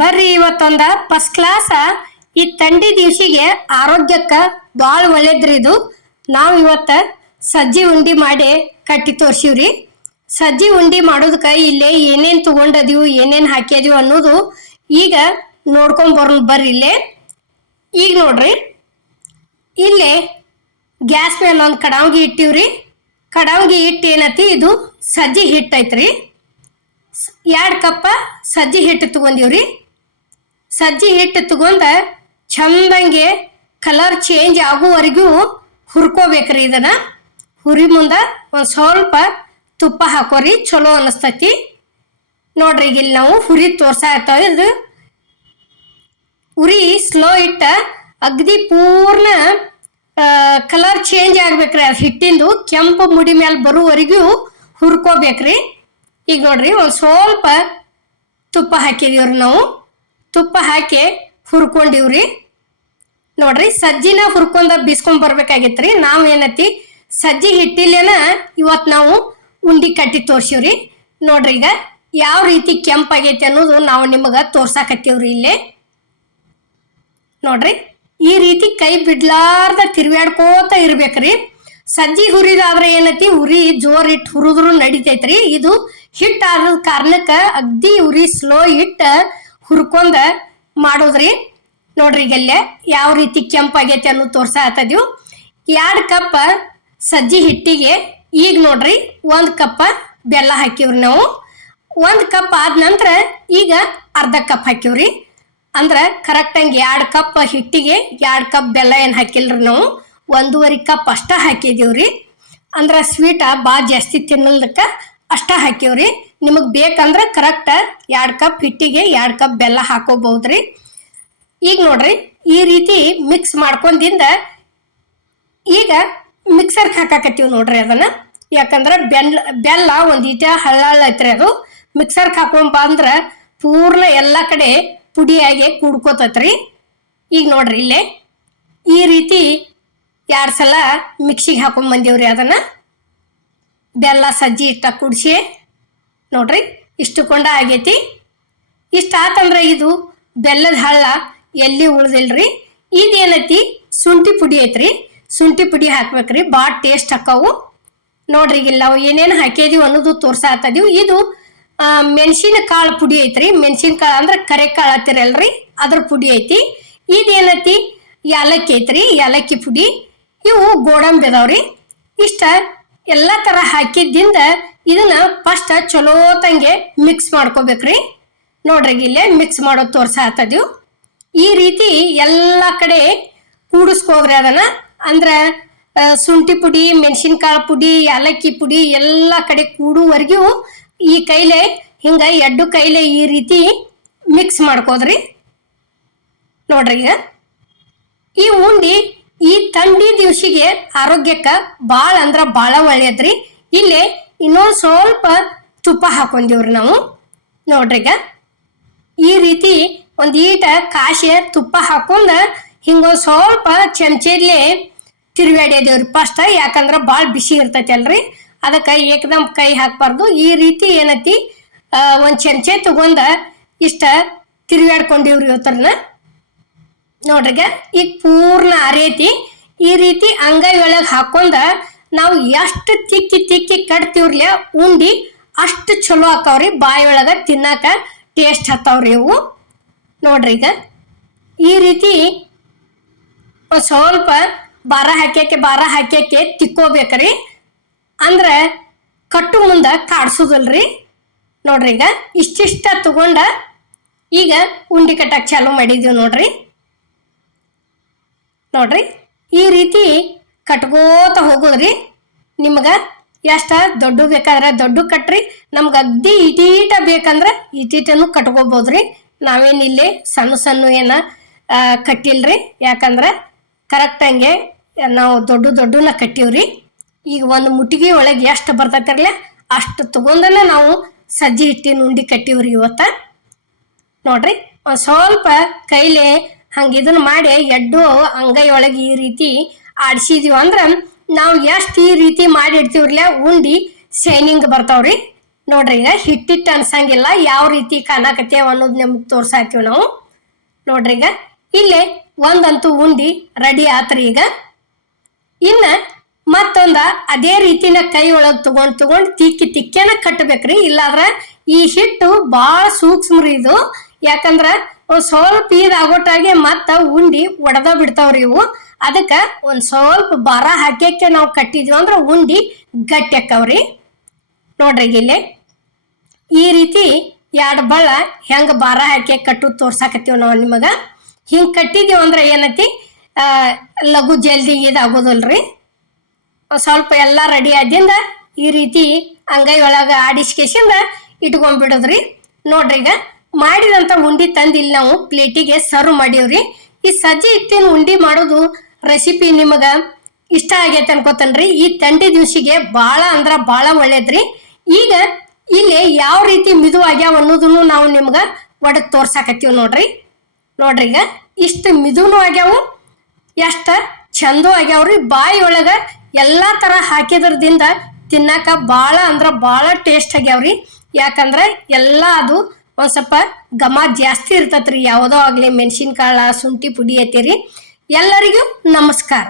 ಬರ್ರಿ, ಇವತ್ತೊಂದ first class ಈ ತಂಡಿ ದಿವ್ಸಿಗೆ ಆರೋಗ್ಯಕ್ಕ ಭಾಳ ಒಳ್ಳೇದ್ರಿ ಇದು. ನಾವು ಇವತ್ತ ಸಜ್ಜಿ ಉಂಡಿ ಮಾಡಿ ಕಟ್ಟಿ ತೋರ್ಸಿವ್ರಿ. ಸಜ್ಜಿ ಉಂಡಿ ಮಾಡೋದಕ್ಕ ಇಲ್ಲೇ ಏನೇನ್ ತಗೊಂಡದೀವು, ಏನೇನ್ ಹಾಕ್ಯದೀವು ಅನ್ನೋದು ಈಗ ನೋಡ್ಕೊಂಡ್ ಬರ್, ಬರ್ರಿ ಇಲ್ಲೇ. ಈಗ ನೋಡ್ರಿ, ಇಲ್ಲೇ ಗ್ಯಾಸ್ ಮೇಲೆ ಒಂದು ಕಡಾವ್ಗಿ ಇಟ್ಟಿವ್ರಿ. ಕಡಾವ್ಗಿ ಇಟ್ಟು ಏನತಿ, ಇದು ಸಜ್ಜಿ ಹಿಟ್ಟು ಐತ್ರಿ. ಎರಡು ಕಪ್ಪ ಸಜ್ಜಿ ಹಿಟ್ಟು ತಗೊಂಡಿವ್ರಿ. ಸಜ್ಜಿ ಹಿಟ್ಟು ತಗೊಂಡ ಚಂದಂಗೆ ಕಲರ್ ಚೇಂಜ್ ಆಗುವವರೆಗೂ ಹುರ್ಕೋಬೇಕ್ರಿ ಇದನ್ನ. ಹುರಿ ಮುಂದೆ ಒಂದು ಸ್ವಲ್ಪ ತುಪ್ಪ ಹಾಕೋರಿ, ಚಲೋ ಅನಿಸ್ತೈತಿ. ನೋಡ್ರಿ ಈಗ ಇಲ್ಲಿ ನಾವು ಹುರಿ ತೋರ್ಸಾ ಇರ್ತಾವ ಇದು ಉರಿ ಸ್ಲೋ ಇಟ್ಟ ಅಗದಿ ಪೂರ್ಣ ಕಲರ್ ಚೇಂಜ್ ಆಗ್ಬೇಕ್ರಿ ಅದು ಹಿಟ್ಟಿಂದು. ಕೆಂಪು ಮುಡಿ ಮೇಲೆ ಬರುವವರೆಗೂ ಹುರ್ಕೋಬೇಕ್ರಿ. ಈಗ ನೋಡ್ರಿ, ಒಂದು ಸ್ವಲ್ಪ ತುಪ್ಪ ಹಾಕಿದೀವ್ರಿ ನಾವು. ತುಪ್ಪ ಹಾಕಿ ಹುರ್ಕೊಂಡಿವ್ರಿ. ನೋಡ್ರಿ, ಸಜ್ಜಿನ ಹುರ್ಕೊಂಡ ಬಿಸ್ಕೊಂಡ್ ಬರ್ಬೇಕಾಗಿತ್ರಿ. ನಾವು ಏನತಿ ಸಜ್ಜಿ ಹಿಟ್ಟಿಲ್ಲೇನ ಇವತ್ತು ನಾವು ಉಂಡಿ ಕಟ್ಟಿ ತೋರ್ಸಿವ್ರಿ. ನೋಡ್ರಿ ಈಗ, ಯಾವ ರೀತಿ ಕೆಂಪಾಗೈತಿ ಅನ್ನೋದು ನಾವು ನಿಮಗೆ ತೋರ್ಸಾಕತ್ತೀವ್ರಿ ಇಲ್ಲಿ. ನೋಡ್ರಿ, ಈ ರೀತಿ ಕೈ ಬಿಡ್ಲಾರ್ದ ತಿರ್ವ್ಯಾಡ್ಕೋತ ಇರ್ಬೇಕ್ರಿ. ಸಜ್ಜಿ ಹುರಿದಾದ್ರೆ ಏನೈತಿ ಉರಿ ಜೋರ್ ಇಟ್ಟು ಹುರಿದ್ರು ನಡಿತೈತ್ರಿ. ಇದು ಹಿಟ್ ಆದ ಕಾರಣಕ್ಕ ಅಗ್ದಿ ಉರಿ ಸ್ಲೋ ಇಟ್ಟ ಹುರ್ಕೊಂಡ ಮಾಡೋದ್ರಿ. ನೋಡ್ರಿ ಈಗಲ್ಲೇ ಯಾವ ರೀತಿ ಕೆಂಪಾಗೈತಿ ಅನ್ನೋದು ತೋರ್ಸಾ ಎರಡು ಕಪ್ ಸಜ್ಜಿ ಹಿಟ್ಟಿಗೆ, ಈಗ ನೋಡ್ರಿ, ಒಂದು ಕಪ್ ಬೆಲ್ಲ ಹಾಕಿವ್ರಿ ನಾವು. ಒಂದು ಕಪ್ ಆದ ನಂತರ ಈಗ ಅರ್ಧ ಕಪ್ ಹಾಕಿವ್ರಿ. ಅಂದ್ರೆ ಕರೆಕ್ಟಂಗೆ ಎರಡು ಕಪ್ ಹಿಟ್ಟಿಗೆ, ಎರಡು ಕಪ್ ಬೆಲ್ಲ ಏನು ಹಾಕಿಲ್ರಿ ನಾವು. ಒಂದೂವರೆ ಕಪ್ ಅಷ್ಟ ಹಾಕಿದೀವ್ರಿ. ಅಂದ್ರೆ ಸ್ವೀಟ ಭಾಳ ಜಾಸ್ತಿ ತಿನ್ನಲ್ದಕ್ಕೆ ಅಷ್ಟ ಹಾಕಿವ್ರಿ. ನಿಮಗೆ ಬೇಕಂದ್ರೆ ಕರೆಕ್ಟ್ ಎರಡು ಕಪ್ ಹಿಟ್ಟಿಗೆ ಎರಡು ಕಪ್ ಬೆಲ್ಲ ಹಾಕೋಬಹುದ್ರಿ. ಈಗ ನೋಡ್ರಿ, ಈ ರೀತಿ ಮಿಕ್ಸ್ ಮಾಡ್ಕೊಂಡಿಂದ ಈಗ ಮಿಕ್ಸರ್ಗೆ ಹಾಕಾಕತ್ತೀವಿ ನೋಡ್ರಿ ಅದನ್ನ. ಯಾಕಂದ್ರೆ ಬೆಲ್ಲ ಬೆಲ್ಲ ಒಂದು ಈಟ ಹಳ್ಳಾಳ ಐತ್ರಿ ಅದು. ಮಿಕ್ಸರ್ಗೆ ಹಾಕೊಂಬ ಅಂದ್ರ ಪೂರ್ಣ ಎಲ್ಲ ಕಡೆ ಪುಡಿಯಾಗಿ ಕೂಡ್ಕೋತತ್ರಿ. ಈಗ ನೋಡ್ರಿ ಇಲ್ಲೇ, ಈ ರೀತಿ ಎರಡು ಸಲ ಮಿಕ್ಸಿಗೆ ಹಾಕೊಂಡ್ ಬಂದೀವ್ರಿ ಅದನ್ನ. ಬೆಲ್ಲ ಸಜ್ಜಿ ಇಟ್ಟ ಕುಡಿಸಿ ನೋಡ್ರಿ, ಇಷ್ಟು ಕೊಂಡ ಆಗೈತಿ. ಇಷ್ಟ ಆತಂದ್ರೆ ಇದು ಬೆಲ್ಲದ ಹಳ್ಳ ಎಲ್ಲಿ ಉಳ್ದಿಲ್ರಿ? ಇದೇನೈತಿ ಶುಂಠಿ ಪುಡಿ ಐತ್ರಿ. ಶುಂಠಿ ಪುಡಿ ಹಾಕ್ಬೇಕ್ರಿ ಭಾಳ ಟೇಸ್ಟ್ ಹಾಕವು ನೋಡ್ರಿ ಈಗ ನಾವು ಏನೇನು ಹಾಕಿದೀವಿ ಅನ್ನೋದು ತೋರ್ಸಾತದೀವಿ ಇದು ಮೆಣಸಿನ ಕಾಳು ಪುಡಿ ಐತ್ರಿ. ಮೆಣಸಿನ ಕಾಳು ಅಂದ್ರೆ ಕರೆ ಕಾಳು ಹತ್ತಿರಲ್ರಿ. ಅದ್ರ ಪುಡಿ ಐತಿ. ಇದೇನೈತಿ ಯಾಲಕ್ಕಿ ಐತ್ರಿ ಏಲಕ್ಕಿ ಪುಡಿ. ಇವು ಗೋಡಂಬಿ ಅದಾವ್ರಿ ಇಷ್ಟ ಎಲ್ಲ ಥರ ಹಾಕಿದ್ದಿಂದ ಇದನ್ನ ಫಸ್ಟ್ ಚಲೋತಂಗೆ ಮಿಕ್ಸ್ ಮಾಡ್ಕೋಬೇಕ್ರಿ. ನೋಡ್ರಿ ಇಲ್ಲೇ ಮಿಕ್ಸ್ ಮಾಡೋದು ತೋರ್ಸಾತದೀವಿ ಈ ರೀತಿ ಎಲ್ಲ ಕಡೆ ಕೂಡಿಸ್ಕೋಗ್ರಿ ಅದನ್ನ. ಅಂದ್ರೆ ಶುಂಠಿ ಪುಡಿ, ಮೆಣಸಿನ್ಕಾಳು ಪುಡಿ ಏಲಕ್ಕಿ ಪುಡಿ ಎಲ್ಲ ಕಡೆ ಕೂಡುವರೆಗೂ ಈ ಕೈಲೆ ಹಿಂಗ ಎಡ್ಡು ಕೈಲೆ ಈ ರೀತಿ ಮಿಕ್ಸ್ ಮಾಡ್ಕೋದ್ರಿ ನೋಡ್ರಿ ಈಗ. ಈ ಉಂಡಿ ಈ ಥಂಡಿ ದಿವ್ಸಿಗೆ ಆರೋಗ್ಯಕ್ಕ ಭಾಳ ಅಂದ್ರ ಭಾಳ ಒಳ್ಳೇದ್ರಿ. ಇಲ್ಲಿ ಇನ್ನೊಂದು ಸ್ವಲ್ಪ ತುಪ್ಪ ಹಾಕೊಂಡಿವ್ರಿ ನಾವು. ನೋಡ್ರಿ ಈಗ. ಈ ರೀತಿ ಒಂದು ಈಟ ಕಾಶಿ ತುಪ್ಪ ಹಾಕೊಂಡ ಹಿಂಗೆ ಸ್ವಲ್ಪ ಚಮಚೆಲಿ ತಿರುಗಾಡ್ಯದೇವ್ರಿ ಫಸ್ಟ್ ಯಾಕಂದ್ರೆ ಭಾಳ ಬಿಸಿ ಇರ್ತೈತಿ ಅಲ್ರಿ. ಅದಕ್ಕೆ ಏಕದಮ್ ಕೈ ಹಾಕ್ಬಾರ್ದು. ಈ ರೀತಿ ಏನೈತಿ? ಒಂದು ಚಮಚೆ ತಗೊಂಡ ಇಷ್ಟ ತಿರುಗಾಡ್ಕೊಂಡಿವ್ರಿ ಇವತ್ತರನ್ನ ನೋಡ್ರಿಗ ಈಗ. ಪೂರ್ಣ ಅರೇತಿ. ಈ ರೀತಿ ಅಂಗೈ ಒಳಗೆ ಹಾಕೊಂಡ ನಾವು ಎಷ್ಟು ತಿಕ್ಕಿ ತಿಕ್ಕಿ ಕಟ್ತೀವ್ರಿ ಉಂಡಿ ಅಷ್ಟು ಚಲೋ ಆಕಾವ್ರಿ, ಬಾಯಿ ಒಳಗ ತಿನ್ನಾಕ ಟೇಸ್ಟ್ ಹತ್ತವ್ರಿ ಇವು. ನೋಡ್ರಿ ಈಗ. ಈ ರೀತಿ ಸ್ವಲ್ಪ ಬಾರ ಹಾಕ್ಯಾಕೆ ಬಾರ ಹಾಕ್ಯಾಕೆ ತಿಕ್ಕೋಬೇಕ್ರಿ. ಅಂದ್ರೆ ಕಟ್ಟು ಮುಂದೆ ಕಾಡ್ಸೋದಲ್ರಿ. ನೋಡ್ರಿ ಈಗ. ಇಷ್ಟಿಷ್ಟ ತಗೊಂಡ ಈಗ ಉಂಡಿ ಕಟ್ಟಕ್ಕೆ ಚಾಲು ಮಾಡಿದೀವಿ ನೋಡ್ರಿ. ನೋಡ್ರಿ. ಈ ರೀತಿ ಕಟ್ಕೋತ ಹೋಗೋದ್ರಿ. ನಿಮ್ಗೆ ಎಷ್ಟು ದೊಡ್ಡ ಬೇಕಾದ್ರೆ ದೊಡ್ಡ ಕಟ್ರಿ. ನಮ್ಗೆ ಅಗ್ದಿ ಇಟೀಟ ಬೇಕಂದ್ರೆ ಇಟೀಟನು ಕಟ್ಕೋಬೋದ್ರಿ. ನಾವೇನಿಲ್ಲಿ ಸಣ್ಣ ಸಣ್ಣ ಏನ ಕಟ್ಟಿಲ್ರಿ. ಯಾಕಂದ್ರೆ ಕರೆಕ್ಟ್ ಹಂಗೆ ನಾವು ದೊಡ್ಡ ದೊಡ್ಡನ ಕಟ್ಟಿವ್ರಿ. ಈಗ ಒಂದು ಮುಟ್ಟಿಗೆ ಒಳಗೆ ಎಷ್ಟು ಬರ್ತೈತಿರ್ಲೆ ಅಷ್ಟು ತಗೊಂಡನ ನಾವು ಸಜ್ಜಿ ಹಿಟ್ಟಿನ ಉಂಡಿ ಕಟ್ಟಿವ್ರಿ ಇವತ್ತ. ನೋಡ್ರಿ, ಒಂದು ಸ್ವಲ್ಪ ಕೈಲಿ ಹಂಗೆ ಇದನ್ನು ಮಾಡಿ ಎಡ್ಡು ಅಂಗೈ ಒಳಗೆ ಈ ರೀತಿ ಆಡ್ಸಿದೀವಿ ಅಂದ್ರ ನಾವು ಎಷ್ಟು ಈ ರೀತಿ ಮಾಡಿ ಇಡ್ತೀವ್ರಲ್ಲ, ಉಂಡಿ ಶೈನಿಂಗ್ ಬರ್ತಾವ್ರಿ. ನೋಡ್ರಿ ಈಗ ಹಿಟ್ಟಿಟ್ಟು ಅನ್ಸಂಗಿಲ್ಲ, ಯಾವ ರೀತಿ ಕಾಣಕತ್ತೇವ ಅನ್ನೋದು ನಿಮ್ಗೆ ತೋರ್ಸಾತೀವಿ ನಾವು. ನೋಡ್ರಿ ಈಗ, ಇಲ್ಲೇ ಒಂದಂತೂ ಉಂಡಿ ರೆಡಿ ಆತ್ರಿ ಈಗ. ಇನ್ನ ಮತ್ತೊಂದ ಅದೇ ರೀತಿನ ಕೈ ಒಳಗೆ ತಗೊಂಡ್ ತಗೊಂಡ್ ತಿಕ್ಕಿ ತಿಕ್ಕೇನ ಕಟ್ಟಬೇಕ್ರಿ ಇಲ್ಲಾದ್ರ ಈ ಹಿಟ್ಟು ಬಾಳ ಸೂಕ್ಷ್ಮ ರೀ ಇದು. ಯಾಕಂದ್ರ ಸ್ವಲ್ಪ ಇದಾಗೋಟಾಗೆ ಮತ್ತ ಉಂಡಿ ಒಡೆದ ಬಿಡ್ತಾವ್ರಿ ಇವು. ಅದಕ್ಕ ಒಂದ್ ಸ್ವಲ್ಪ ಬರ ಹಾಕ್ಯಕ್ಕೆ ನಾವು ಕಟ್ಟಿದ್ವಿ ಅಂದ್ರೆ ಉಂಡಿ ಗಟ್ಟಿ ನೋಡ್ರಿ ಇಲ್ಲಿ. ಈ ರೀತಿ ಎರಡು ಬಳ ಹೆಂಗ ಬಾರ ಹಾಕಿ ಕಟ್ಟು ತೋರ್ಸಾಕತ್ತೀವಿ ನಾವು ನಿಮಗೆ. ಹಿಂಗೆ ಕಟ್ಟಿದ್ದೀವಿ ಅಂದ್ರೆ ಏನೈತಿ? ಲಘು ಜಲ್ದಿ ಇದಾಗೋದಲ್ರಿ. ಸ್ವಲ್ಪ ಎಲ್ಲ ರೆಡಿ ಆದಿಂದ ಈ ರೀತಿ ಅಂಗೈ ಒಳಗೆ ಆಡಿಸ್ಕೇಸಿಂದ ಇಟ್ಕೊಂಡ್ಬಿಡೋದ್ರಿ ನೋಡ್ರಿ ಈಗ ಮಾಡಿದಂತ ಉಂಡಿ ತಂದು ನಾವು ಪ್ಲೇಟಿಗೆ ಸರ್ವ್ ಮಾಡೀವ್ರಿ. ಈ ಸಜ್ಜೆ ಹಿಟ್ಟಿನ ಉಂಡಿ ಮಾಡೋದು ರೆಸಿಪಿ ನಿಮಗೆ ಇಷ್ಟ ಆಗೈತೆ ಅನ್ಕೋತನ್ರಿ. ಈ ತಂಡಿ ದಿವ್ಸಿಗೆ ಭಾಳ ಅಂದ್ರ ಭಾಳ ಒಳ್ಳೇದ್ರಿ. ಈಗ ಇಲ್ಲಿ ಯಾವ ರೀತಿ ಮಿದು ಆಗ್ಯಾವ ಅನ್ನೋದನ್ನು ನಾವು ನಿಮ್ಗೆ ಒಡೆದು ತೋರ್ಸಾಕತ್ತೀವಿ ನೋಡ್ರಿ. ನೋಡ್ರಿ ಈಗ ಇಷ್ಟು ಮಿದುನು ಆಗ್ಯಾವು, ಎಷ್ಟ ಚಂದ ಆಗ್ಯಾವ್ರಿ. ಬಾಯಿ ಒಳಗ ಎಲ್ಲಾ ತರ ಹಾಕಿದ್ರದಿಂದ ತಿನ್ನಾಕ ಭಾಳ ಅಂದ್ರ ಭಾಳ ಟೇಸ್ಟ್ ಆಗ್ಯಾವ್ರಿ. ಯಾಕಂದ್ರೆ ಎಲ್ಲಾ ಅದು ಒಂದು ಸ್ವಲ್ಪ ಘಮ ಜಾಸ್ತಿ ಇರ್ತತ್ರಿ. ಯಾವುದೋ ಆಗಲಿ ಮೆಣಸಿನ್ಕಾಳ, ಶುಂಠಿ ಪುಡಿ ಐತಿರಿ. ಎಲ್ಲರಿಗೂ ನಮಸ್ಕಾರ.